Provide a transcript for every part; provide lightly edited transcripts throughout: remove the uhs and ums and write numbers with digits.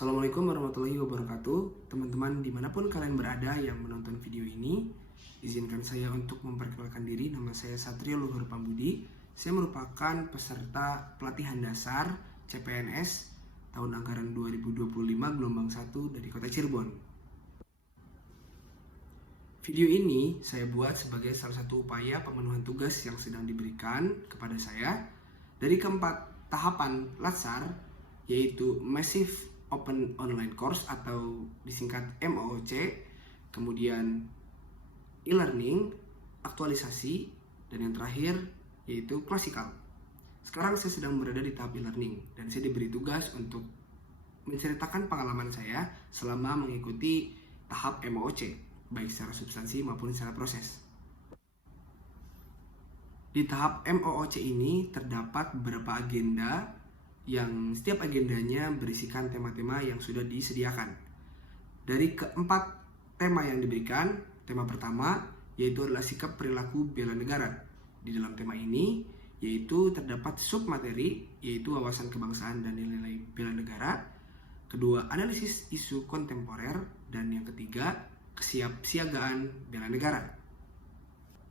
Assalamualaikum warahmatullahi wabarakatuh. Teman-teman dimanapun kalian berada yang menonton video ini, izinkan saya untuk memperkenalkan diri. Nama saya Satrio Luhur Pambudi. Saya merupakan peserta pelatihan dasar CPNS tahun anggaran 2025 gelombang 1 dari kota Cirebon. Video ini saya buat sebagai salah satu upaya pemenuhan tugas yang sedang diberikan kepada saya dari keempat tahapan LATSAR, yaitu Massive Open Online Course atau disingkat MOOC, kemudian e-learning, aktualisasi, dan yang terakhir yaitu klasikal. Sekarang saya sedang berada di tahap e-learning dan saya diberi tugas untuk menceritakan pengalaman saya selama mengikuti tahap MOOC, baik secara substansi maupun secara proses. Di tahap MOOC ini terdapat beberapa agenda yang setiap agendanya berisikan tema-tema yang sudah disediakan. Dari keempat tema yang diberikan, tema pertama yaitu adalah sikap perilaku bela negara. Di dalam tema ini yaitu terdapat submateri yaitu wawasan kebangsaan dan nilai-nilai bela negara. Kedua, analisis isu kontemporer, dan yang ketiga, kesiapsiagaan bela negara.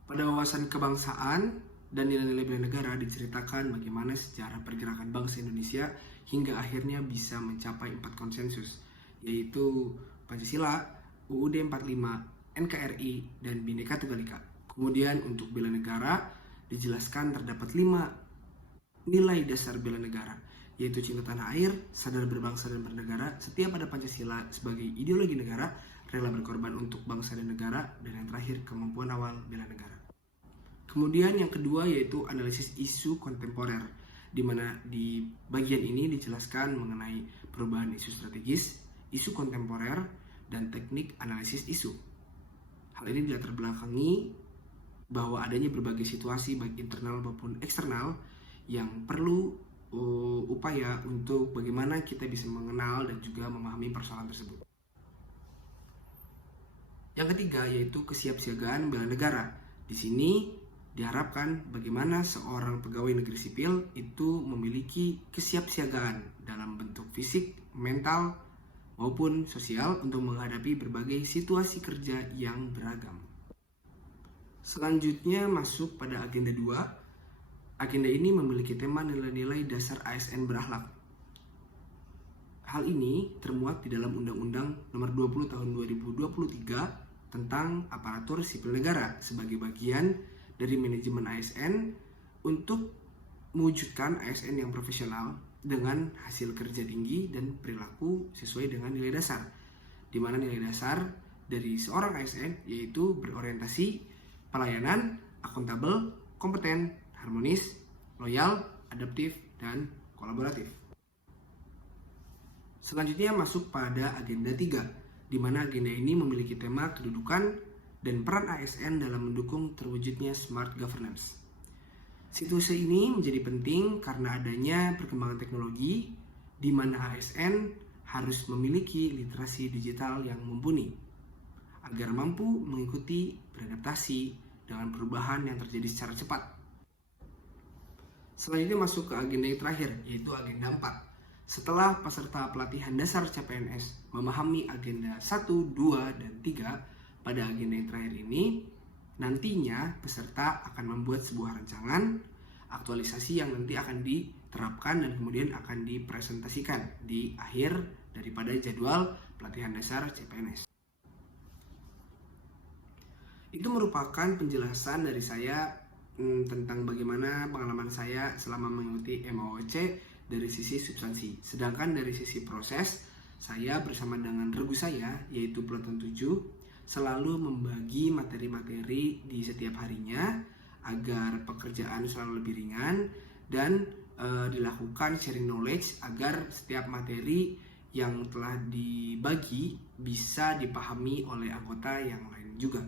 Pada wawasan kebangsaan dan nilai-nilai bela negara diceritakan bagaimana sejarah pergerakan bangsa Indonesia hingga akhirnya bisa mencapai 4 konsensus, yaitu Pancasila, UUD 45, NKRI, dan Bhinneka Tunggal Ika. Kemudian untuk bela negara dijelaskan terdapat 5 nilai dasar bela negara, yaitu cinta tanah air, sadar berbangsa dan bernegara, setia pada Pancasila sebagai ideologi negara, rela berkorban untuk bangsa dan negara, dan yang terakhir kemampuan awal bela negara. Kemudian yang kedua yaitu analisis isu kontemporer, di mana di bagian ini dijelaskan mengenai perubahan isu strategis, isu kontemporer, dan teknik analisis isu. Hal ini dilatar belakangi bahwa adanya berbagai situasi baik internal maupun eksternal yang perlu upaya untuk bagaimana kita bisa mengenal dan juga memahami persoalan tersebut. Yang ketiga yaitu kesiapsiagaan bela negara. Di sini diharapkan bagaimana seorang pegawai negeri sipil itu memiliki kesiapsiagaan dalam bentuk fisik, mental, maupun sosial untuk menghadapi berbagai situasi kerja yang beragam. Selanjutnya masuk pada agenda 2. Agenda ini memiliki tema nilai-nilai dasar ASN berakhlak. Hal ini termuat di dalam Undang-Undang Nomor 20 Tahun 2023 tentang aparatur sipil negara sebagai bagian dari manajemen ASN untuk mewujudkan ASN yang profesional dengan hasil kerja tinggi dan perilaku sesuai dengan nilai dasar, di mana nilai dasar dari seorang ASN yaitu berorientasi pelayanan, akuntabel, kompeten, harmonis, loyal, adaptif, dan kolaboratif. Selanjutnya masuk pada agenda 3, di mana agenda ini memiliki tema kedudukan dan peran ASN dalam mendukung terwujudnya smart governance. Situasi ini menjadi penting karena adanya perkembangan teknologi di mana ASN harus memiliki literasi digital yang mumpuni agar mampu mengikuti beradaptasi dengan perubahan yang terjadi secara cepat. Selanjutnya masuk ke agenda yang terakhir, yaitu agenda 4. Setelah peserta pelatihan dasar CPNS memahami agenda 1, 2, dan 3, pada agenda yang terakhir ini, nantinya peserta akan membuat sebuah rancangan aktualisasi yang nanti akan diterapkan dan kemudian akan dipresentasikan di akhir daripada jadwal pelatihan dasar CPNS. Itu merupakan penjelasan dari saya tentang bagaimana pengalaman saya selama mengikuti MOOC dari sisi substansi. Sedangkan dari sisi proses, saya bersama dengan regu saya, yaitu Peleton 7, selalu membagi materi-materi di setiap harinya agar pekerjaan selalu lebih ringan dan dilakukan sharing knowledge agar setiap materi yang telah dibagi bisa dipahami oleh anggota yang lain juga.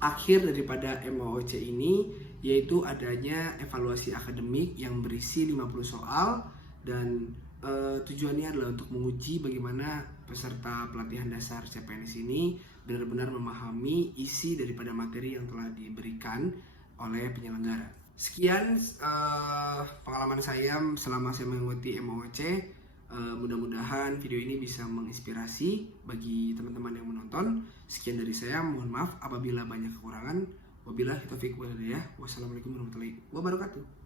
Akhir daripada MOOC ini yaitu adanya evaluasi akademik yang berisi 50 soal dan tujuannya adalah untuk menguji bagaimana peserta pelatihan dasar CPNS ini benar-benar memahami isi daripada materi yang telah diberikan oleh penyelenggara. Sekian pengalaman saya selama saya mengikuti MOOC. Mudah-mudahan video ini bisa menginspirasi bagi teman-teman yang menonton. Sekian dari saya, mohon maaf apabila banyak kekurangan. Wabillahi taufiq wal hidayah. Wassalamualaikum warahmatullahi wabarakatuh.